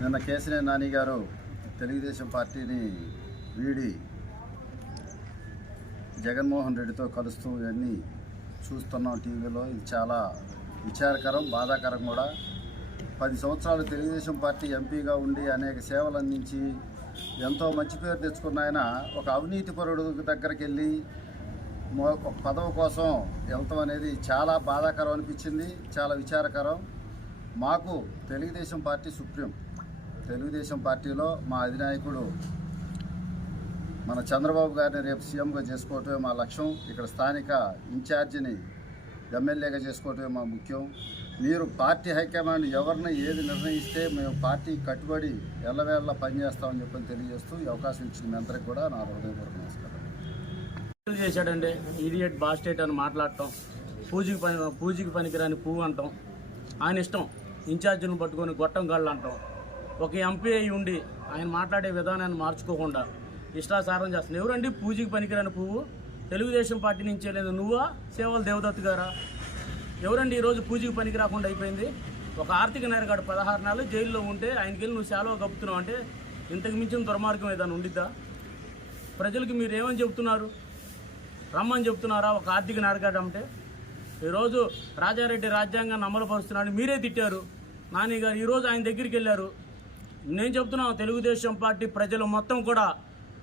నిన్న కేసినేని నాని గారు తెలుగుదేశం పార్టీని వీడి జగన్మోహన్ రెడ్డితో కలుస్తూ ఇవన్నీ చూస్తున్నాం టీవీలో. ఇది చాలా విచారకరం, బాధాకరం కూడా. 10 సంవత్సరాలు తెలుగుదేశం పార్టీ ఎంపీగా ఉండి అనేక సేవలు అందించి ఎంతో మంచి పేరు తెచ్చుకున్న ఆయన ఒక అవినీతిపరుడు దగ్గరికి వెళ్ళి ఒక పదవి కోసం వెళ్తాం అనేది చాలా బాధాకరం అనిపించింది, చాలా విచారకరం. మాకు తెలుగుదేశం పార్టీ సుప్రీం. తెలుగుదేశం పార్టీలో మా అధినాయకుడు మన చంద్రబాబు గారిని రేపు సీఎంగా చేసుకోవటమే మా లక్ష్యం. ఇక్కడ స్థానిక ఇన్ఛార్జిని ఎమ్మెల్యేగా చేసుకోవటమే మా ముఖ్యం. మీరు పార్టీ హైకమాండ్ ఎవరిని ఏది నిర్ణయిస్తే మేము పార్టీ కట్టుబడి ఎల్లవేళ్ళ పనిచేస్తామని చెప్పని తెలియజేస్తూ ఈ అవకాశం ఇచ్చిన మీ అందరికి కూడా నా హృదయపూర్వక నమస్కారం. చేశాడండి ఈడియట్ బాస్టేట్ అని మాట్లాడటం, పూజకి పనికిరాని పువ్వు అంటాం, ఆయన ఇష్టం. ఇన్ఛార్జిని పట్టుకొని గొట్టం గాళ్ళు అంటాం. ఒక ఎంపీ అయి ఉండి ఆయన మాట్లాడే విధానాన్ని మార్చుకోకుండా ఇష్టాసారం చేస్తున్నాం. ఎవరండి పూజకి పనికిరాని పువ్వు? తెలుగుదేశం పార్టీ నుంచే లేదు. నువ్వా సేవల దేవదత్ గారా? ఎవరండి ఈరోజు పూజకి పనికి రాకుండా అయిపోయింది? ఒక ఆర్థిక నేరగాడు 16 నెలలు జైల్లో ఉంటే ఆయనకి వెళ్ళి నువ్వు సేవ కప్పుతున్నావు అంటే ఇంతకు మించిన దుర్మార్గం ఏదైనా ఉండిద్దా? ప్రజలకు మీరు ఏమని చెబుతున్నారు? రమ్మని చెప్తున్నారా? ఒక ఆర్థిక నేరగాడు అంటే ఈరోజు రాజారెడ్డి రాజ్యాంగాన్ని అమలుపరుస్తున్నాడు మీరే తిట్టారు. నాని గారు ఈరోజు ఆయన దగ్గరికి వెళ్ళారు. నేను చెప్తున్నాను, తెలుగుదేశం పార్టీ ప్రజలు మొత్తం కూడా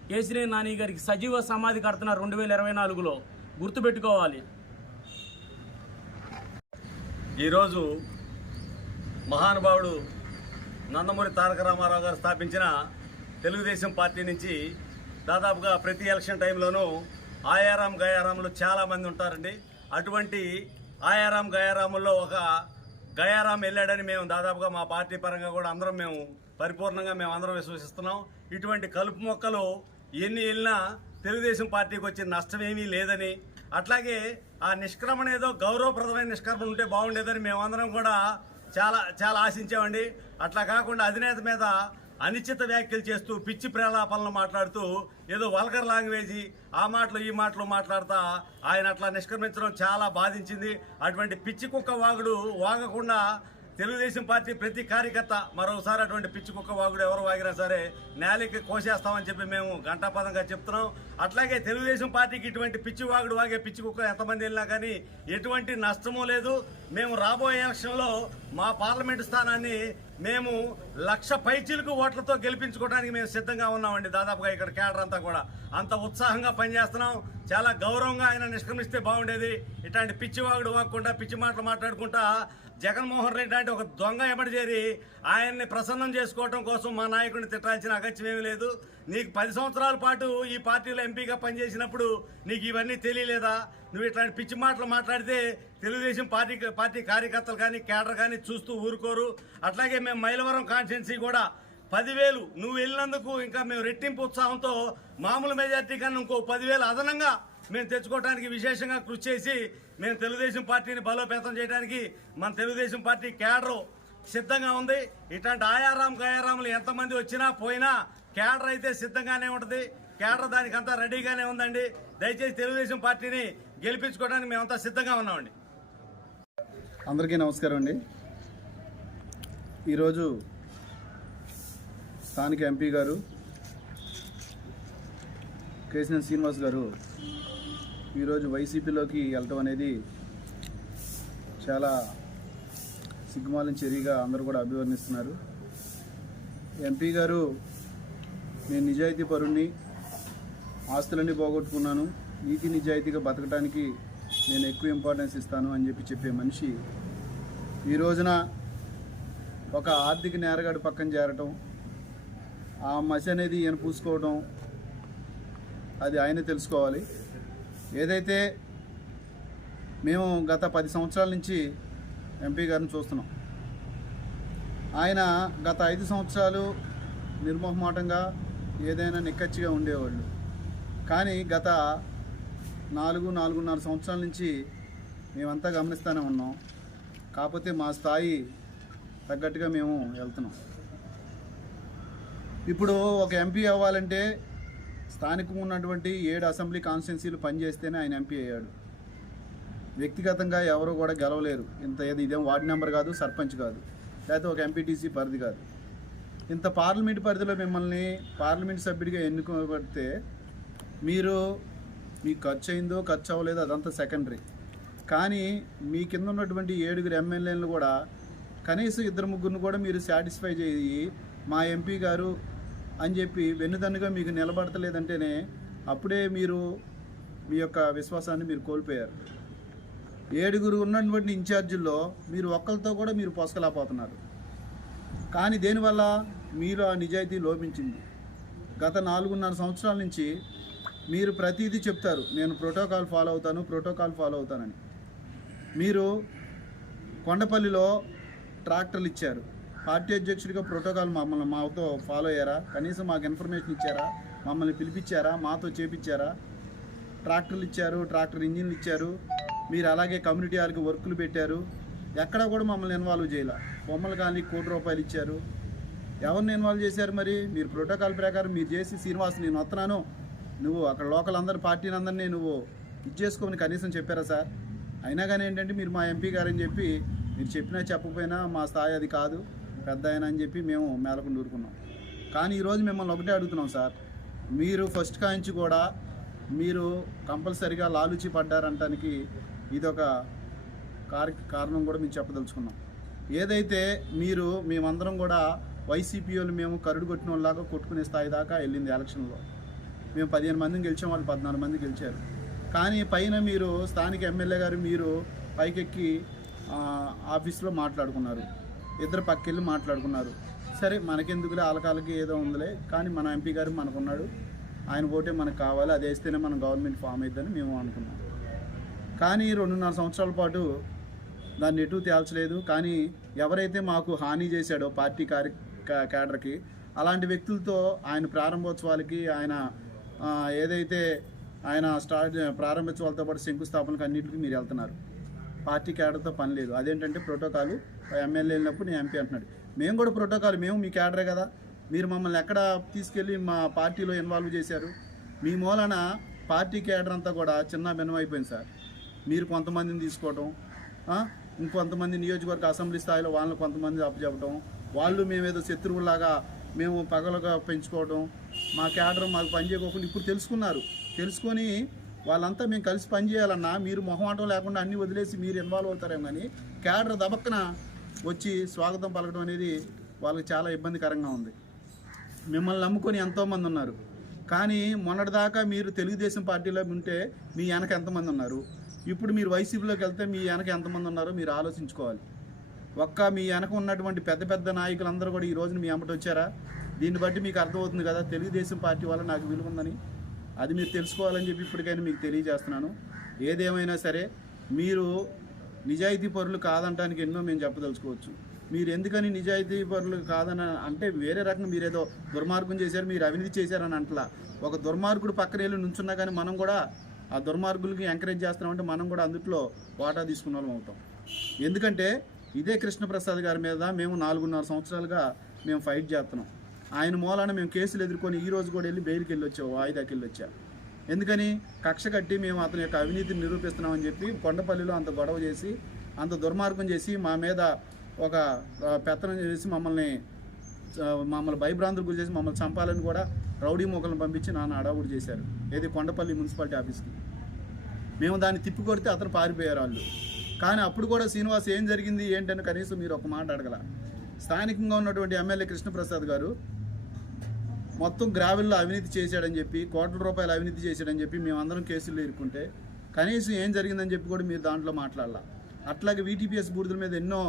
కేసినేని నాని గారికి సజీవ సమాధి కడుతున్నారు 2024లో. గుర్తుపెట్టుకోవాలి. ఈరోజు మహానుభావుడు నందమూరి తారక రామారావు గారు స్థాపించిన తెలుగుదేశం పార్టీ నుంచి దాదాపుగా ప్రతి ఎలక్షన్ టైంలోనూ ఆయారాం గయారాంలో చాలామంది ఉంటారండి. అటువంటి ఆయారాం గయారాముల్లో ఒక గయారాం వెళ్ళాడని మేము దాదాపుగా మా పార్టీ పరంగా కూడా అందరం మేము పరిపూర్ణంగా మేము అందరం విశ్వసిస్తున్నాం. ఇటువంటి కలుపు మొక్కలు ఎన్ని వెళ్ళినా తెలుగుదేశం పార్టీకి వచ్చే నష్టమేమీ లేదని, అట్లాగే ఆ నిష్క్రమణ ఏదో గౌరవప్రదమైన నిష్క్రమణ ఉంటే బాగుండేదని మేమందరం కూడా చాలా ఆశించామండి. అట్లా కాకుండా అధినేత మీద అనిశ్చిత వ్యాఖ్యలు చేస్తూ పిచ్చి ప్రేలాపనలు మాట్లాడుతూ ఏదో వల్గర్ లాంగ్వేజీ ఆ మాటలు ఈ మాటలు మాట్లాడుతా ఆయన అట్లా నిష్క్రమించడం చాలా బాధించింది. అటువంటి పిచ్చి కుక్క వాగుడు వాగకుండా తెలుగుదేశం పార్టీ ప్రతి కార్యకర్త మరోసారి అటువంటి పిచ్చి కుక్క వాగుడు ఎవరు వాగినా సరే నేలకి కోసేస్తామని చెప్పి మేము ఘంటాపదంగా చెప్తున్నాం. అట్లాగే తెలుగుదేశం పార్టీకి ఇటువంటి పిచ్చి వాగుడు వాగే పిచ్చి కుక్క ఎంతమంది వెళ్ళినా కానీ ఎటువంటి నష్టమూ లేదు. మేము రాబోయే ఎలక్షన్లో మా పార్లమెంటు స్థానాన్ని మేము 1,00,000 పైచీలకు ఓట్లతో గెలిపించుకోవడానికి మేము సిద్ధంగా ఉన్నామండి. దాదాపుగా ఇక్కడ కేడర్ అంతా కూడా అంత ఉత్సాహంగా పనిచేస్తున్నాం. చాలా గౌరవంగా ఆయన నిష్క్రమిస్తే బాగుండేది. ఇట్లాంటి పిచ్చి వాగుడు వాగకుండా పిచ్చి మాటలు మాట్లాడుకుంటా జగన్మోహన్ రెడ్డి అంటే ఒక దొంగ ఎమ్మడి చేరి ఆయన్ని ప్రసన్నం చేసుకోవడం కోసం మా నాయకుడిని తిట్టాల్సిన అగత్యమేమీ లేదు. నీకు 10 సంవత్సరాల పాటు ఈ పార్టీలో ఎంపీగా పనిచేసినప్పుడు నీకు ఇవన్నీ తెలియలేదా? నువ్వు ఇట్లాంటి పిచ్చి మాటలు మాట్లాడితే తెలుగుదేశం పార్టీ కార్యకర్తలు కానీ కేడర్ కానీ చూస్తూ ఊరుకోరు. అట్లాగే మేము మైలవరం కాన్స్టిట్యున్సీ కూడా 10,000 నువ్వు వెళ్ళినందుకు ఇంకా మేము రెట్టింపు ఉత్సాహంతో మామూలు మెజార్టీ కన్నా ఇంకో 10,000 అదనంగా మేము తెచ్చుకోవడానికి విశేషంగా కృషి చేసి మేము తెలుగుదేశం పార్టీని బలోపేతం చేయడానికి మన తెలుగుదేశం పార్టీ కేడర్ సిద్ధంగా ఉంది. ఇట్లాంటి ఆయారాం గయారాములు ఎంతమంది వచ్చినా పోయినా కేడర్ అయితే సిద్ధంగానే ఉంటుంది. కేడర్ దానికంతా రెడీగానే ఉందండి. దయచేసి తెలుగుదేశం పార్టీని గెలిపించుకోవడానికి మేమంతా సిద్ధంగా ఉన్నామండి. అందరికీ నమస్కారం అండి. ఈరోజు స్థానిక ఎంపీ గారు కేసినేని శ్రీనివాస్ గారు ఈరోజు వైసీపీలోకి వెళ్ళటం అనేది చాలా సిగ్గుమాలిన చర్యగా అందరూ కూడా అభివర్ణిస్తున్నారు. ఎంపీ గారు నేను నిజాయితీ పరుణ్ణి, ఆస్తులన్నీ పోగొట్టుకున్నాను, నీతి నిజాయితీగా బతకడానికి నేను ఎక్కువ ఇంపార్టెన్స్ ఇస్తాను అని చెప్పే మనిషి ఈ రోజున ఒక ఆర్థిక నేరగాడు పక్కన చేరటం, ఆ మసి అనేది ఈయన పూసుకోవడం అది ఆయనే తెలుసుకోవాలి. ఏదైతే మేము గత 10 సంవత్సరాల నుంచి ఎంపీ గారిని చూస్తున్నాం. ఆయన గత 5 సంవత్సరాలు నిర్మోహమాటంగా ఏదైనా నిక్కచ్చిగా ఉండేవాళ్ళు. కానీ గత 4.5 సంవత్సరాల నుంచి మేమంతా గమనిస్తూనే ఉన్నాం. కాకపోతే మా స్థాయి తగ్గట్టుగా మేము వెళ్తున్నాం. ఇప్పుడు ఒక ఎంపీ అవ్వాలంటే స్థానికంగా ఉన్నటువంటి 7 అసెంబ్లీ కాన్స్టిట్యున్సీలు పనిచేస్తేనే ఆయన ఎంపీ అయ్యాడు. వ్యక్తిగతంగా ఎవరు కూడా గెలవలేరు. ఇదేం వార్డు నెంబర్ కాదు, సర్పంచ్ కాదు, లేకపోతే ఒక ఎంపీటీసీ పరిధి కాదు. ఇంత పార్లమెంట్ పరిధిలో మిమ్మల్ని పార్లమెంట్ సభ్యుడిగా ఎన్నుకోబడితే మీరు మీకు ఖర్చు అయిందో ఖర్చు అవ్వలేదో అదంతా సెకండరీ. కానీ మీ కింద ఉన్నటువంటి 7 ఎమ్మెల్యేలను కూడా కనీసం 2-3 కూడా మీరు సాటిస్ఫై చేయి మా ఎంపీ గారు అని చెప్పి వెన్నుదన్నుగా మీకు నిలబడతలేదంటేనే అప్పుడే మీరు మీ యొక్క విశ్వాసాన్ని మీరు కోల్పోయారు. 7 ఉన్నటువంటి ఇన్ఛార్జీల్లో మీరు ఒక్కరితో కూడా మీరు పొసకలేకపోతున్నారు. కానీ దేనివల్ల మీరు ఆ నిజాయితీ లోపించింది. గత 4.5 సంవత్సరాల నుంచి మీరు ప్రతిదీ చెప్తారు, నేను ప్రోటోకాల్ ఫాలో అవుతానని. మీరు కొండపల్లిలో ట్రాక్టర్లు ఇచ్చారు. పార్టీ అధ్యక్షుడిగా ప్రోటోకాల్ మాతో ఫాలో అయ్యారా? కనీసం మాకు ఇన్ఫర్మేషన్ ఇచ్చారా? మమ్మల్ని పిలిపించారా? మాతో చేపించారా? ట్రాక్టర్లు ఇచ్చారు, ట్రాక్టర్ ఇంజిన్లు ఇచ్చారు. మీరు అలాగే కమ్యూనిటీ హాల్కి వర్కులు పెట్టారు. ఎక్కడా కూడా మమ్మల్ని ఇన్వాల్వ్ చేయాల. బొమ్మలు కానీ ₹1,00,00,000 ఇచ్చారు. ఎవరిని ఇన్వాల్వ్ చేశారు? మరి మీరు ప్రోటోకాల్ ప్రకారం మీరు చేసి శ్రీనివాస్ నేను వస్తున్నాను, నువ్వు అక్కడ లోకల్ అందరి పార్టీని అందరినీ నువ్వు ఇది చేసుకోమని కనీసం చెప్పారా సార్? అయినా కానీ ఏంటంటే మీరు మా ఎంపీ గారని చెప్పి మీరు చెప్పినా చెప్పకపోయినా మా స్థాయి అది కాదు, పెద్ద ఆయన అని చెప్పి మేము మేలకు ఊరుకున్నాం. కానీ ఈరోజు మిమ్మల్ని ఒకటే అడుగుతున్నాం సార్, మీరు ఫస్ట్ కాయించి కూడా మీరు కంపల్సరిగా లాలూచి పడ్డారంటానికి ఇదొక కారణం కూడా మేము చెప్పదలుచుకున్నాం. ఏదైతే మేమందరం కూడా వైసీపీ వాళ్ళు మేము కరుడు కొట్టిన వాళ్ళలాగా కొట్టుకునే స్థాయి దాకా వెళ్ళింది. ఎలక్షన్లో మేము 15 మందిని గెలిచాం, వాళ్ళు 14 మంది గెలిచారు. కానీ పైన మీరు స్థానిక ఎమ్మెల్యే గారు మీరు పైకెక్కి ఆఫీస్లో మాట్లాడుకున్నారు, ఇద్దరు పక్కెళ్ళి మాట్లాడుకున్నారు. సరే మనకెందుకులే, ఆలకాలకి ఏదో ఉందిలే, కానీ మన ఎంపీ గారు మనకున్నాడు, ఆయన ఓటే మనకు కావాలి, అది వేస్తేనే మన గవర్నమెంట్ ఫామ్ అవుతుందని మేము అనుకున్నాం. కానీ 2.5 సంవత్సరాల పాటు దాన్ని ఎటు తేల్చలేదు. కానీ ఎవరైతే మాకు హాని చేశాడో పార్టీ క్యాడర్కి, అలాంటి వ్యక్తులతో ఆయన ప్రారంభోత్సవాలకి ఆయన ఏదైతే ఆయన ప్రారంభోత్సవాలతో పాటు శంకుస్థాపనకు అన్నింటికి మీరు వెళ్తున్నారు. పార్టీ క్యాడర్తో పని లేదు. అదేంటంటే ప్రోటోకాల్ ఎమ్మెల్యే వెళ్ళినప్పుడు నేను ఎంపీ అంటున్నాడు. మేము కూడా ప్రోటోకాల్, మేము మీ క్యాడరే కదా. మీరు మమ్మల్ని ఎక్కడ తీసుకెళ్ళి మా పార్టీలో ఇన్వాల్వ్ చేశారు? మీ మూలన పార్టీ క్యాడర్ అంతా కూడా చిన్న భిన్నమైపోయింది సార్. మీరు కొంతమందిని తీసుకోవటం, ఇంకొంతమంది నియోజకవర్గ అసెంబ్లీ స్థాయిలో వాళ్ళని కొంతమంది అప్పచెప్పటం, వాళ్ళు మేమేదో శత్రువులాగా మేము పగలుగా పెంచుకోవడం, మా క్యాడర్ మాకు పనిచేయకోకుండా ఇప్పుడు తెలుసుకొని వాళ్ళంతా మేము కలిసి పనిచేయాలన్నా మీరు మొహమాటం లేకుండా అన్నీ వదిలేసి మీరు ఇన్వాల్వ్ అవుతారేమో. కానీ క్యాడర్ దబక్కన వచ్చి స్వాగతం పలకడం అనేది వాళ్ళకి చాలా ఇబ్బందికరంగా ఉంది. మిమ్మల్ని నమ్ముకొని ఎంతోమంది ఉన్నారు. కానీ మొన్నటిదాకా మీరు తెలుగుదేశం పార్టీలో ఉంటే మీ వెనక ఎంతమంది ఉన్నారు? ఇప్పుడు మీరు వైసీపీలోకి వెళ్తే మీ వెనక ఎంతమంది ఉన్నారో మీరు ఆలోచించుకోవాలి. మీ వెనక ఉన్నటువంటి పెద్ద నాయకులందరూ కూడా ఈ రోజున మీ వెంబడి వచ్చారా? దీన్ని బట్టి మీకు అర్థమవుతుంది కదా తెలుగుదేశం పార్టీ వల్ల నాకు విలువ ఉందని. అది మీరు తెలుసుకోవాలని చెప్పి ఇప్పటికైనా మీకు తెలియజేస్తున్నాను. ఏదేమైనా సరే మీరు నిజాయితీ పరులు కాదంటానికి ఎన్నో మేము చెప్పదలుచుకోవచ్చు. మీరు ఎందుకని నిజాయితీ పరులు కాదని అంటే వేరే రకంగా మీరేదో దుర్మార్గం చేశారు, మీరు అవినీతి చేశారని అంటలా. ఒక దుర్మార్గుడు పక్కన వెళ్ళి నుంచున్నా కానీ మనం కూడా ఆ దుర్మార్గులకి ఎంకరేజ్ చేస్తున్నామంటే మనం కూడా అందుట్లో వాటా తీసుకున్న వాళ్ళం అవుతాం. ఎందుకంటే ఇదే కృష్ణప్రసాద్ గారి మీద మేము 4.5 సంవత్సరాలుగా మేము ఫైట్ చేస్తున్నాం. ఆయన మూలాన మేము కేసులు ఎదుర్కొని ఈ రోజు కూడా వెళ్ళి బెయిల్కి వెళ్ళి వచ్చాం, వాయిదాకి వెళ్ళి వచ్చా. ఎందుకని కక్ష కట్టి మేము అతని యొక్క అవినీతిని నిరూపిస్తున్నామని చెప్పి కొండపల్లిలో అంత గొడవ చేసి అంత దుర్మార్గం చేసి మా మీద ఒక పెత్తనం చేసి మమ్మల్ని భయభ్రాంతులు గురి చేసి మమ్మల్ని చంపాలని కూడా రౌడీ మొక్కలను పంపించి నాన్న అడావుడు చేశారు. ఏది కొండపల్లి మున్సిపాలిటీ ఆఫీస్కి. మేము దాన్ని తిప్పికొడితే అతను పారిపోయారు వాళ్ళు. కానీ అప్పుడు కూడా శ్రీనివాస్ ఏం జరిగింది ఏంటని కనీసం మీరు ఒక మాట అడగల. స్థానికంగా ఉన్నటువంటి ఎమ్మెల్యే కృష్ణప్రసాద్ గారు మొత్తం గ్రావెల్లో అవినీతి చేశాడని చెప్పి ₹1,00,00,000 అవినీతి చేశాడని చెప్పి మేమందరం కేసుల్లో ఇరుక్కుంటే కనీసం ఏం జరిగిందని చెప్పి కూడా మీరు దాంట్లో మాట్లాడాల. అట్లాగే వీటీపీఎస్ బూర్దుల మీద ఎన్నో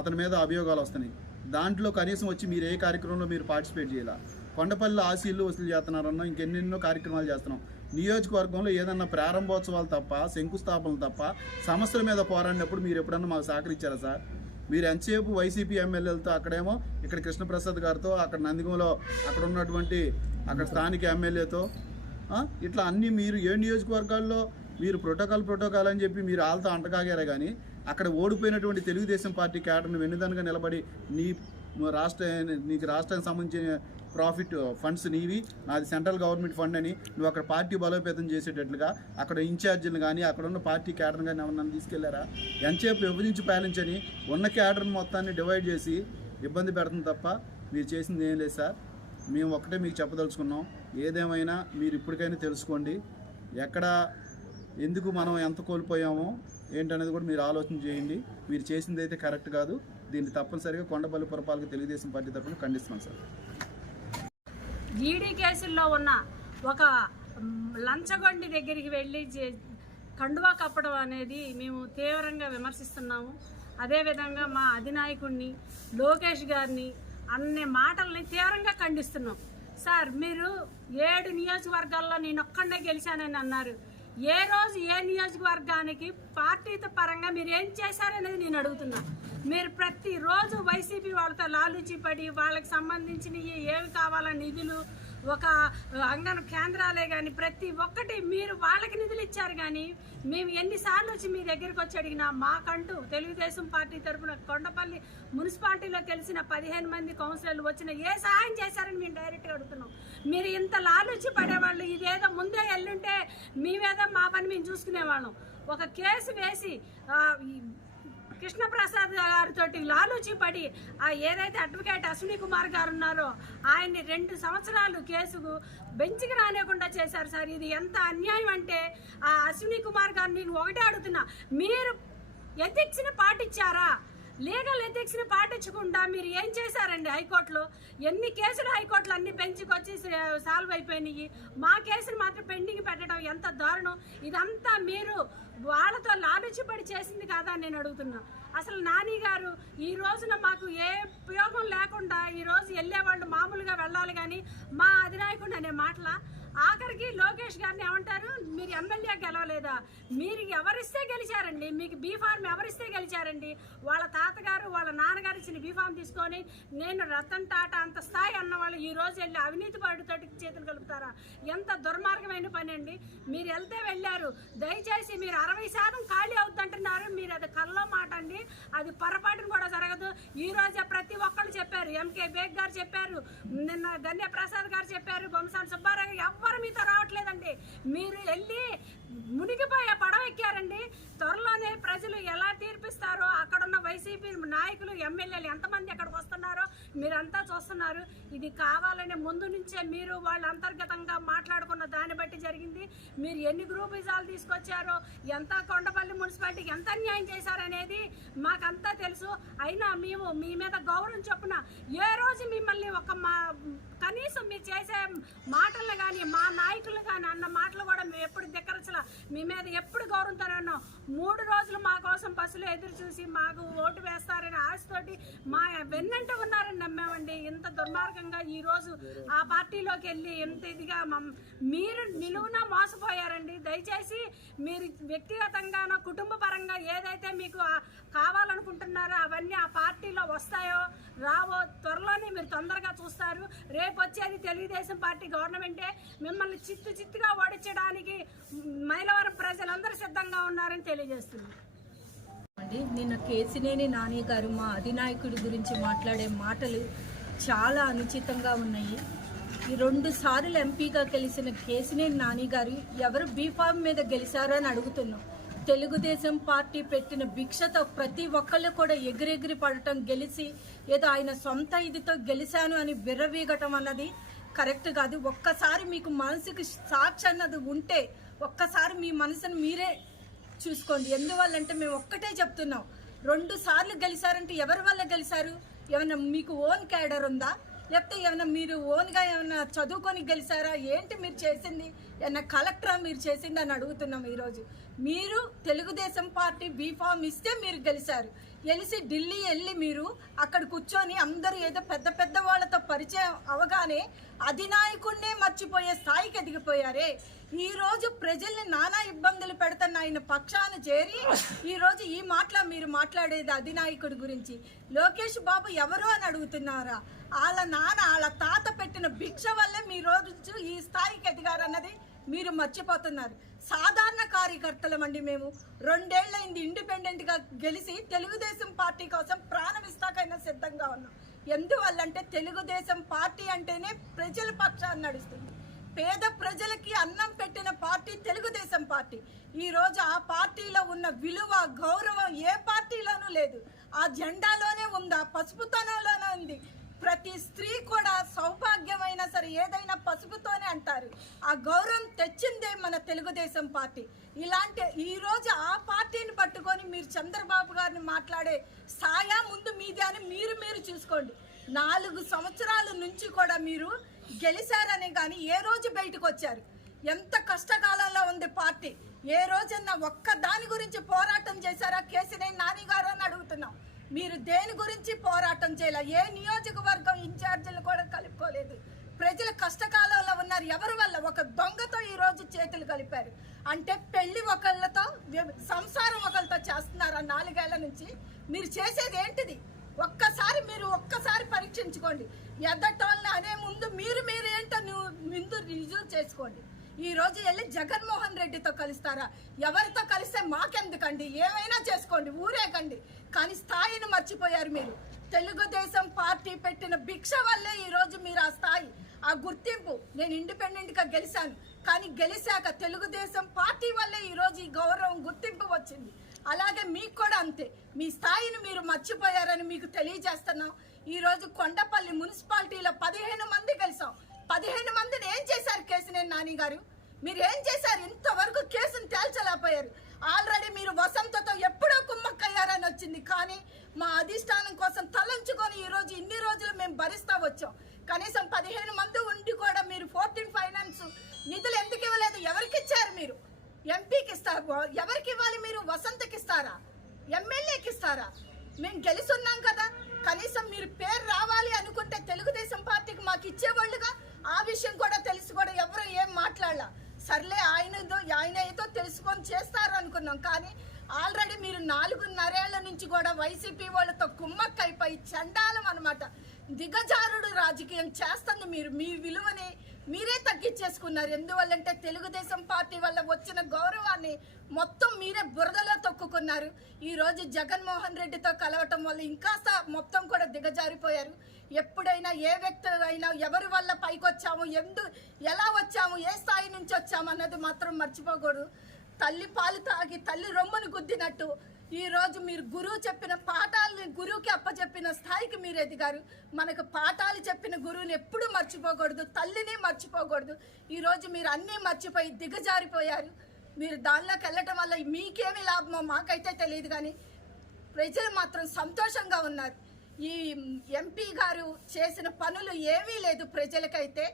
అతని మీద అభియోగాలు వస్తున్నాయి. దాంట్లో కనీసం వచ్చి మీరు ఏ కార్యక్రమంలో మీరు పార్టిసిపేట్ చేయాల. కొండపల్లిలో ఆశీలు వసూలు చేస్తున్నారన్నా ఇంకెన్నెన్నో కార్యక్రమాలు చేస్తున్నాం. నియోజకవర్గంలో ఏదన్నా ప్రారంభోత్సవాలు తప్ప శంకుస్థాపనలు తప్ప సమస్యల మీద పోరాడినప్పుడు మీరు ఎప్పుడన్నా మాకు సహకరించారా సార్? మీరు ఎంతసేపు వైసీపీ ఎమ్మెల్యేలతో అక్కడేమో ఇక్కడ కృష్ణప్రసాద్ గారితో అక్కడ నందిగంలో అక్కడ ఉన్నటువంటి అక్కడ స్థానిక ఎమ్మెల్యేతో ఇట్లా అన్నీ మీరు ఏ నియోజకవర్గాల్లో మీరు ప్రోటోకాల్ అని చెప్పి మీరు వాళ్ళతో అంటకాగారే. కానీ అక్కడ ఓడిపోయినటువంటి తెలుగుదేశం పార్టీ క్యాడర్ను వెన్నుదన్నుగా నిలబడి నీకు రాష్ట్రానికి సంబంధించిన ప్రాఫిట్ ఫండ్స్ నీవి, నాది సెంట్రల్ గవర్నమెంట్ ఫండ్ అని నువ్వు అక్కడ పార్టీ బలోపేతం చేసేటట్లుగా అక్కడ ఇన్ఛార్జీలు కానీ అక్కడ ఉన్న పార్టీ క్యాడర్ని కానీ ఎవరన్నా తీసుకెళ్లారా? ఎంతసేపు విభజించి పాలించని ఉన్న క్యాడర్ని మొత్తాన్ని డివైడ్ చేసి ఇబ్బంది పెడుతుంది తప్ప మీరు చేసింది ఏం లేదు సార్. మేము ఒక్కటే మీకు చెప్పదలుచుకున్నాం, ఏదేమైనా మీరు ఇప్పటికైనా తెలుసుకోండి, ఎక్కడ ఎందుకు మనం ఎంత కోల్పోయామో ఏంటనేది కూడా మీరు ఆలోచన చేయండి. మీరు చేసింది అయితే కరెక్ట్ కాదు. దీన్ని తప్పనిసరిగా కొండపల్లి పురపాలక తెలుగుదేశం పార్టీ తరఫున ఖండిస్తున్నాం సార్. ఈడీ కేసుల్లో ఉన్న ఒక లంచగొండి దగ్గరికి వెళ్ళి కండువా కప్పడం అనేది మేము తీవ్రంగా విమర్శిస్తున్నాము. అదేవిధంగా మా అధినాయకుడిని లోకేష్ గారిని అనే మాటల్ని తీవ్రంగా ఖండిస్తున్నాం. సార్, మీరు 7 నియోజకవర్గాల్లో నేను ఒక్కడే గెలిచానని అన్నారు. ఏ రోజు ఏ నియోజకవర్గానికి పార్టీతో పరంగా మీరు ఏం చేశారనేది నేను అడుగుతున్నా. మీరు ప్రతిరోజు వైసీపీ వాళ్ళతో లాలూచి పడి వాళ్ళకి సంబంధించినవి ఏమి కావాలా నిధులు, ఒక అంగన కేంద్రాలే కానీ ప్రతి ఒక్కటి మీరు వాళ్ళకి నిధులు ఇచ్చారు. కానీ మేము ఎన్నిసార్లు వచ్చి మీ దగ్గరికి వచ్చి అడిగినా మాకంటూ తెలుగుదేశం పార్టీ తరఫున కొండపల్లి మున్సిపాలిటీలో తెలిసిన 15 మంది కౌన్సిలర్లు వచ్చిన ఏ సహాయం చేశారని మేము డైరెక్ట్గా అడుగుతున్నాం. మీరు ఇంత లాలూచి పడేవాళ్ళు, ఇదేదో ముందే ఎల్లుంటే మేమేదో మా పని మేము చూసుకునేవాళ్ళం. ఒక కేసు వేసి కృష్ణప్రసాద్ గారితో లాలూచి పడి ఏదైతే అడ్వకేట్ అశ్విని కుమార్ గారు ఉన్నారో ఆయన్ని 2 సంవత్సరాలు కేసుకు బెంచ్కి రానివ్వకుండా చేశారు సార్. ఇది ఎంత అన్యాయం అంటే ఆ అశ్విని కుమార్ గారిని నేను ఒకటే అడుగుతున్నా, మీరు ఎథిక్స్ని పాటించారా? లీగల్ ఎథిక్స్ని పాటించకుండా మీరు ఏం చేశారండి? హైకోర్టులో ఎన్ని కేసులు హైకోర్టులో అన్ని బెంచ్కి వచ్చి సాల్వ్ అయిపోయినాయి. మా కేసులు మాత్రం పెండింగ్ పెట్టడం ఎంత దారుణం. ఇదంతా మీరు వాళ్ళతో లాలూచి పడి చేసింది కాదా నేను అడుగుతున్నా. అసలు నాని గారు ఈ రోజున మాకు ఏ ఉపయోగం లేకుండా ఈరోజు వెళ్ళేవాళ్ళు మామూలుగా వెళ్ళాలి, కానీ మా అధినాయకుడు అనే మాటల ఆఖరికి లోకేష్ గారిని ఏమంటారు, మీరు ఎమ్మెల్యే గెలవలేదా? మీరు ఎవరిస్తే గెలిచారండి? మీకు బీఫార్మ్ ఎవరిస్తే గెలిచారండి? వాళ్ళ తాతగారు వాళ్ళ నాన్నగారు ఇచ్చిన బీఫార్మ్ తీసుకొని నేను రతన్ టాటా అంత స్థాయి అన్నవాళ్ళు ఈ రోజు వెళ్ళి అవినీతి పడుతోటి చేతులు కలుపుతారా? ఎంత దుర్మార్గమైన పని అండి. మీరు వెళ్తే వెళ్ళారు, దయచేసి మీరు 60% ఖాళీ అవుతుంటున్నారు. మీరు అది కల్లో మాట అండి, అది పొరపాటును కూడా జరగదు. ఈ రోజే ప్రతి ఒక్కళ్ళు చెప్పారు, ఎంకే బేగ్ గారు చెప్పారు, నిన్న ధన్య ప్రసాద్ గారు చెప్పారు, బొమ్మసాని సుబ్బారావు ఎవ్వరు మీతో రావట్లేదండి. మీరు వెళ్ళి మునిగిపోయే పడవ ఎక్కారండి. త్వరలోనే ప్రజలు ఎలా తీర్పిస్తారో, అక్కడున్న వైసీపీ నాయకులు ఎమ్మెల్యేలు ఎంతమంది అక్కడికి వస్తున్నారో మీరంతా చూస్తున్నారు. ఇది కావాలనే ముందు నుంచే మీరు వాళ్ళు అంతర్గతంగా మాట్లాడుకున్న దాన్ని బట్టి జరిగింది. మీరు ఎన్ని గ్రూపిజాలు తీసుకొచ్చారో, ఎంత కొండపల్లి మున్సిపాలిటీకి ఎంత అన్యాయం చేశారనేది మాకంతా తెలుసు. అయినా మేము మీ మీద గౌరవం చొప్పున ఏ రోజు మిమ్మల్ని కనీసం మీరు చేసే మాటలు కానీ మా నాయకులు కానీ అన్న మాటలు కూడా మేము ఎప్పుడు దిక్కరచలా. మీ మీద ఎప్పుడు గౌరవంతోనే ఉన్నాం. 3 రోజులు మా కోసం బస్సులో ఎదురు చూసి మాకు ఓటు వేస్తారని ఆశతోటి మా వెన్నంట ఉన్నారని నమ్మామండి. ఇంత దుర్మార్గంగా ఈరోజు ఆ పార్టీలోకి వెళ్ళి ఎంత ఇదిగా మీరు నిలువున మోసపోయారండి. దయచేసి మీరు వ్యక్తిగతంగానో కుటుంబ పరంగా ఏదైతే మీకు కావాలనుకుంటున్నారో అవన్నీ ఆ పార్టీలో వస్తాయో రావో త్వరలోనే మీరు తొందరగా చూస్తారు. రేపు వచ్చేది తెలుగుదేశం పార్టీ గవర్నమెంటే. మిమ్మల్ని చిత్తుగా ఓడించడానికి మైలవరం ప్రజలందరూ సిద్ధంగా ఉన్నారని తెలియజేస్తున్నారు. నిన్న కేసినేని నాని గారు మా అధినాయకుడి గురించి మాట్లాడే మాటలు చాలా అనుచితంగా ఉన్నాయి. ఈ 2 సార్లు ఎంపీగా గెలిచిన కేసినేని నాని గారు ఎవరు బీఫామ్ మీద గెలిచారో అని అడుగుతున్నాం. తెలుగుదేశం పార్టీ పెట్టిన భిక్షతో ప్రతి ఒక్కళ్ళు కూడా ఎగిరెగిరి పడటం, గెలిచి ఏదో ఆయన సొంత ఇదితో గెలిచాను అని విర్రవీగటం అన్నది కరెక్ట్ కాదు. ఒక్కసారి మీకు మనసుకి సాక్షి అన్నది ఉంటే ఒక్కసారి మీ మనసును మీరే చూసుకోండి. ఎందువల్లంటే మేము ఒక్కటే చెప్తున్నాం, 2 సార్లు గెలిచారంటే ఎవరి వల్ల గెలిచారు? ఏమైనా మీకు ఓన్ క్యాడర్ ఉందా? లేకపోతే ఏమైనా మీరు ఓన్గా ఏమైనా చదువుకొని గెలిచారా? ఏంటి మీరు చేసింది? ఏమైనా కలెక్టరా మీరు చేసింది అని అడుగుతున్నాం. ఈరోజు మీరు తెలుగుదేశం పార్టీ బీఫామ్ ఇస్తే మీరు గెలిచారు. గెలిచి ఢిల్లీ వెళ్ళి మీరు అక్కడ కూర్చొని అందరూ ఏదో పెద్ద వాళ్ళతో పరిచయం అవగానే అధినాయకుడినే మర్చిపోయే స్థాయికి ఎదిగిపోయారే. ఈరోజు ప్రజల్ని నానా ఇబ్బందులు పెడుతున్న ఆయన పక్షాన చేరి ఈరోజు ఈ మీరు మాట్లాడేది అధినాయకుడి గురించి. లోకేష్ బాబు ఎవరు అని అడుగుతున్నారా? వాళ్ళ నాన్న వాళ్ళ తాత పెట్టిన భిక్ష వల్లే మీ రోజు ఈ స్థాయికి ఎదిగారన్నది మీరు మర్చిపోతున్నారు. సాధారణ కార్యకర్తలమండి మేము. 2 ఏళ్ళైంది ఇండిపెండెంట్గా గెలిచి తెలుగుదేశం పార్టీ కోసం ప్రాణం ఇస్తాకైనా సిద్ధంగా ఉన్నాం. ఎందువల్లంటే తెలుగుదేశం పార్టీ అంటేనే ప్రజల పక్షాన్ని నడుస్తుంది. పేద ప్రజలకి అన్నం పెట్టిన పార్టీ తెలుగుదేశం పార్టీ. ఈరోజు ఆ పార్టీలో ఉన్న విలువ, గౌరవం ఏ పార్టీలోనూ లేదు. ఆ జెండాలోనే ఉంది, ఆ పసుపుతనంలోనే ఉంది. ప్రతి స్త్రీ కూడా సౌభాగ్యమైనా సరే ఏదైనా పసుపుతోనే అంటారు. ఆ గౌరవం తెచ్చిందే మన తెలుగుదేశం పార్టీ. ఇలాంటి ఈరోజు ఆ పార్టీని పట్టుకొని మీరు చంద్రబాబు గారిని మాట్లాడే స్థాయా ముందు మీదే అని మీరు చూసుకోండి. 4 సంవత్సరాల నుంచి కూడా మీరు గెలిచారని కానీ ఏ రోజు బయటకు వచ్చారు? ఎంత కష్టకాలంలో ఉంది పార్టీ. ఏ రోజన్నా ఒక్క దాని గురించి పోరాటం చేశారా? కేసినేని నాని గారు అని అడుగుతున్నాం. మీరు దేని గురించి పోరాటం చేయాల? ఏ నియోజకవర్గం ఇన్ఛార్జీలు కూడా కలుపుకోలేదు. ప్రజలు కష్టకాలంలో ఉన్నారు. ఎవరి వల్ల? ఒక దొంగతో ఈరోజు చేతులు కలిపారు. అంటే పెళ్లి ఒకళ్ళతో, సంసారం ఒకళ్ళతో చేస్తున్నారు. 4 ఏళ్ల నుంచి మీరు చేసేది ఏంటిది? ఒక్కసారి పరీక్షించుకోండి. ఎద్దటోళ్ళని అనే ముందు మీరు ఏంటో ముందు రిజ్యూ చేసుకోండి. ఈ రోజు వెళ్ళి జగన్మోహన్ రెడ్డితో కలుస్తారా? ఎవరితో కలిస్తే మాకెందుకండి? ఏమైనా చేసుకోండి, ఊరేగండి. కానీ స్థాయిని మర్చిపోయారు మీరు. తెలుగుదేశం పార్టీ పెట్టిన భిక్ష వల్లే ఈరోజు మీరు ఆ స్థాయి, ఆ గుర్తింపు. నేను ఇండిపెండెంట్గా గెలిచాను, కానీ గెలిచాక తెలుగుదేశం పార్టీ వల్లే ఈరోజు ఈ గౌరవం, గుర్తింపు వచ్చింది. అలాగే మీకు కూడా అంతే. మీ స్థాయిని మీరు మర్చిపోయారని మీకు తెలియజేస్తున్నాం. ఈరోజు కొండపల్లి మున్సిపాలిటీలో 15 మంది గెలిచాం. 15 మందిని ఏం చేశారు కేసినేని నాని గారు? మీరు ఏం చేశారు? ఇంతవరకు కేసును తేల్చలేకపోయారు. ఆల్రెడీ మీరు వసంతతో ఎప్పుడో కుమ్మక్కయ్యారని వచ్చింది. కానీ మా అధిష్టానం కోసం తలంచుకొని ఈరోజు ఇన్ని రోజులు మేము భరిస్తా వచ్చాం. కనీసం 15 మంది ఉండి కూడా మీరు 14 ఫైనాన్స్ నిధులు ఎందుకు ఇవ్వలేదు? ఎవరికి ఇచ్చారు? మీరు ఎంపీకి ఇస్తారు, ఎవరికి ఇవ్వాలి? మీరు వసంతకి ఇస్తారా? ఎమ్మెల్యేకి ఇస్తారా? మేము గెలుస్తున్నాం కదా, కనీసం మీరు పేరు రావాలి అనుకుంటే తెలుగుదేశం పార్టీకి మాకు ఇచ్చేవాళ్ళుగా. ఆ విషయం కూడా తెలిసి కూడా ఎవరు ఏం మాట్లాడాల. సర్లే, ఆయన ఏదో తెలుసుకొని చేస్తారు అనుకున్నాం. కానీ ఆల్రెడీ మీరు 4.5 ఏళ్ల నుంచి కూడా వైసీపీ వాళ్ళతో కుమ్మక్కైపోయి చండాలం అన్నమాట. దిగజారుడు రాజకీయం చేస్తుంది మీరు. మీ విలువని మీరే తగ్గించేసుకున్నారు. ఎందువల్లంటే తెలుగుదేశం పార్టీ వల్ల వచ్చిన గౌరవాన్ని మొత్తం మీరే బురదలో తొక్కుకున్నారు. ఈరోజు జగన్మోహన్ రెడ్డితో కలవటం వల్ల ఇంకాస్త మొత్తం కూడా దిగజారిపోయారు. ఎప్పుడైనా ఏ వ్యక్తి అయినా ఎవరి వల్ల పైకి వచ్చాము, ఎలా వచ్చాము, ఏ స్థాయి నుంచి వచ్చాము అన్నది మాత్రం మర్చిపోకూడదు. తల్లి పాలు తాగి తల్లి రొమ్మును గుద్దినట్టు ఈరోజు మీరు గురువు చెప్పిన పాఠాలని గురువుకి అప్పచెప్పిన స్థాయికి మీరు ఎదిగారు. మనకు పాఠాలు చెప్పిన గురువుని ఎప్పుడు మర్చిపోకూడదు, తల్లిని మర్చిపోకూడదు. ఈరోజు మీరు అన్నీ మర్చిపోయి దిగజారిపోయారు. మీరు దానిలోకి వెళ్ళటం వల్ల మీకేమి లాభమో మాకైతే తెలియదు, కానీ ప్రజలు మాత్రం సంతోషంగా ఉన్నారు. ఈ ఎంపీ గారు చేసిన పనులు ఏమీ లేదు ప్రజలకైతే.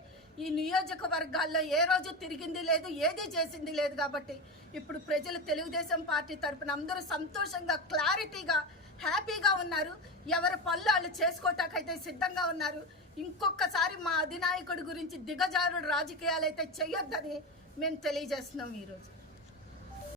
ఈ నియోజకవర్గాల్లో ఏ రోజు తిరిగింది లేదు, ఏది చేసింది లేదు. కాబట్టి ఇప్పుడు ప్రజలు తెలుగుదేశం పార్టీ తరఫున అందరూ సంతోషంగా, క్లారిటీగా, హ్యాపీగా ఉన్నారు. ఎవరి పనులు వాళ్ళు చేసుకోవటానికైతే సిద్ధంగా ఉన్నారు. ఇంకొకసారి మా అధినాయకుడి గురించి దిగజారుడు రాజకీయాలు అయితే చేయొద్దని మేము తెలియజేస్తున్నాం ఈరోజు.